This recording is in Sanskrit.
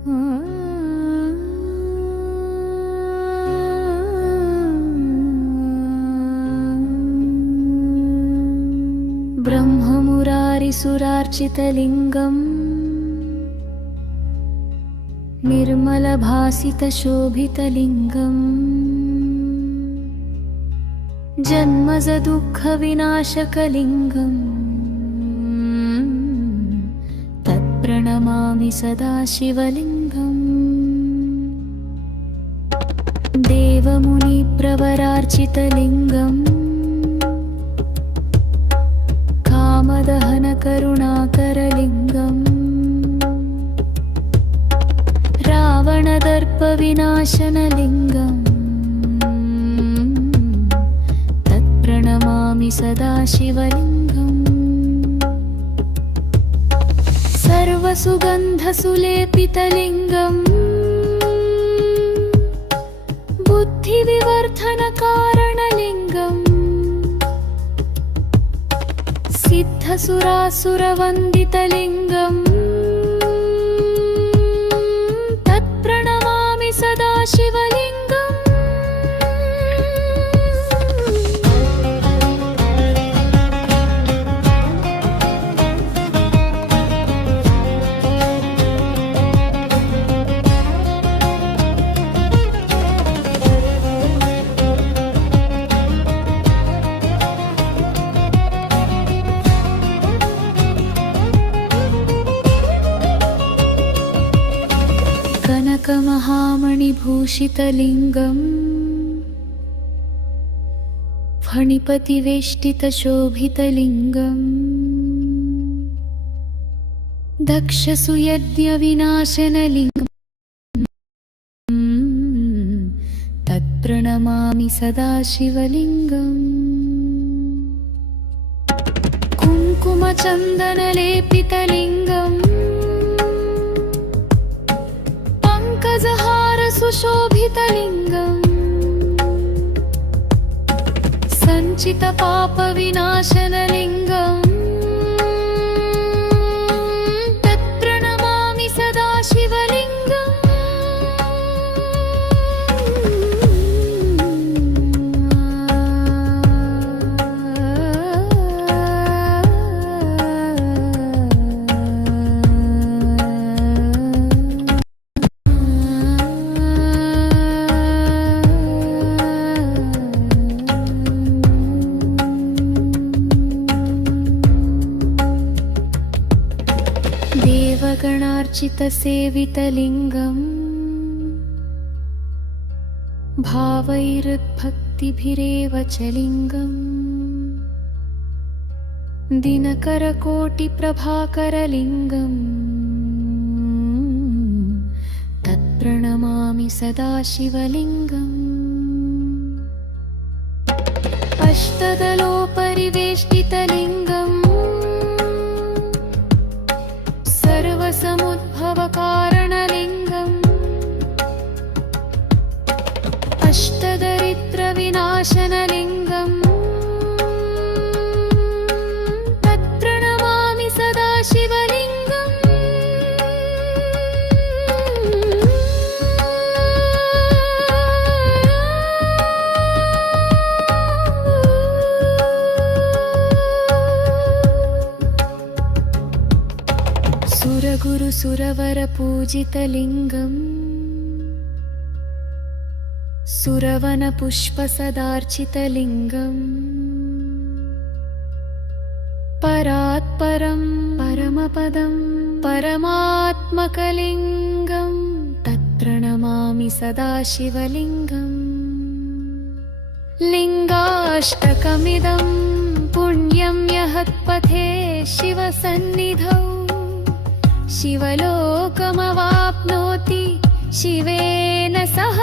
ब्रह्ममुरारिसुरार्चितलिङ्गम् निर्मलभासितशोभितलिङ्गम् जन्मजदुःखविनाशकलिङ्गम् तत्प्रणमामि सदा शिवलिङ्गम्। देवमुनिप्रवरार्चितलिङ्गम् कामदहनकरुणाकरलिङ्गम् रावणदर्पविनाशनलिङ्गम् तत्प्रणमामि सदा शिवलिङ्गम्। सर्वसुगन्धसुलेपितलिङ्गम् बुद्धिविवर्धनकारणलिङ्गम् सिद्धसुरासुरवन्दितलिङ्गम् तत्प्रणमामि सदा शिवलिङ्गम्। कनकमहामणिभूषितलिङ्गम् फणिपतिवेष्टितशोभितलिङ्गम् दक्षसुयज्ञविनाशनलिङ्गम् तत्प्रणमामि सदा शिवलिङ्गम्। कुङ्कुमचन्दनलेपितलिङ्गम् सुशोभितलिङ्गम् सञ्चितपापविनाशनलिङ्गम् तत्प्रणमामि सदा शिवलिङ्गम्। देवगणार्चितसेवितलिङ्गम् भावैरुद्भक्तिभिरेव च लिङ्गम् दिनकरकोटिप्रभाकरलिङ्गम् तत्प्रणमामि सदा शिवलिङ्गम्। अष्टदलोपरिवेष्टितलिङ्गम् सर्वसमुद्भवकारणलिङ्गम् अष्टदरिद्रविनाशनलिङ्गम् तत्प्रणमामि सदा शिवलिङ्गम्। सुरगुरुसुरवरपूजितलिङ्गम् सुरवनपुष्पसदार्चितलिङ्गम् परात्परं परमपदं परमात्मकलिङ्गं तत्प्रणमामि सदा शिवलिङ्गम्। लिङ्गाष्टकमिदं पुण्यं यहत्पथे शिवसन्निधौ शिवलोकमवाप्नोति शिवेन सह।